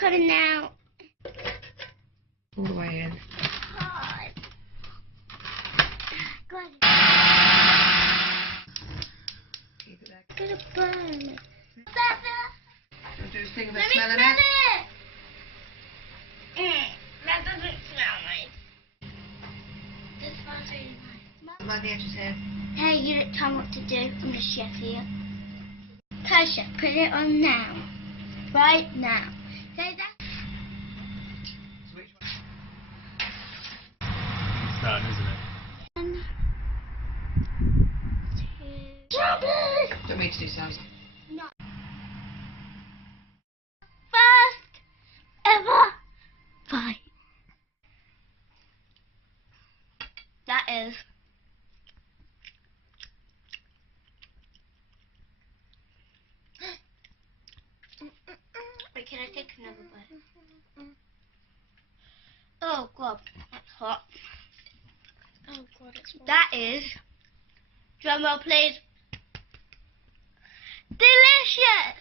coming now. All the way in. God. God. Keep it there. It's gonna burn me. Do you want to do this thing about Let me smelling smell it? That doesn't smell nice. This smells really nice. Mind the edges here. Hey, you don't tell me what to do. I'm the chef here. Okay, chef, put it on now. Right now. Okay, that. So which one? It's done, isn't it? 1, 2. Do you want me to do some? No. First ever bite. That is. Wait, can I take another bite? Oh god, that's hot. Oh god, it's hot. That is. Drum roll, please. Delicious!